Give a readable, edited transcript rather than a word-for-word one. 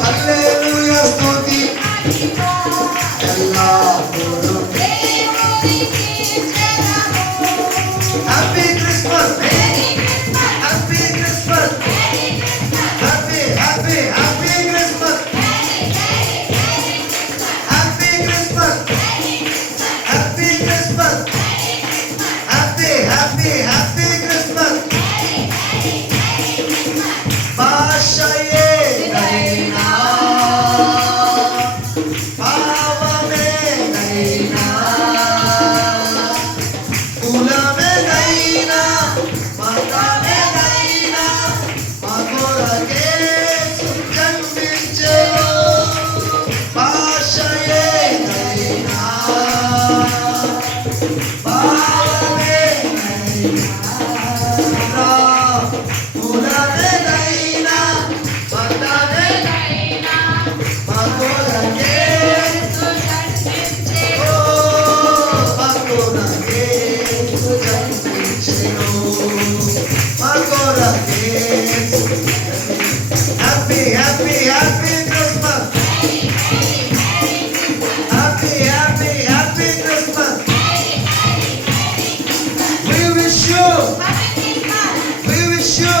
హల్లెలూయా స్తుతి ఎల్లప్పుడూ happy Christmas happy Christmas happy happy happy Christmas happy Christmas happy Christmas happy happy happy Christmas భాషయే నైనా భావమే నైనా కులమే నైనా మతమే నైనా మగోరగే జన్మించెను భాషయే నైనా భావమే నైనా కులమే నైనా మతమే మగోరగే Happy, happy, happy Christmas. Happy, happy, happy Christmas. We wish you. We wish you.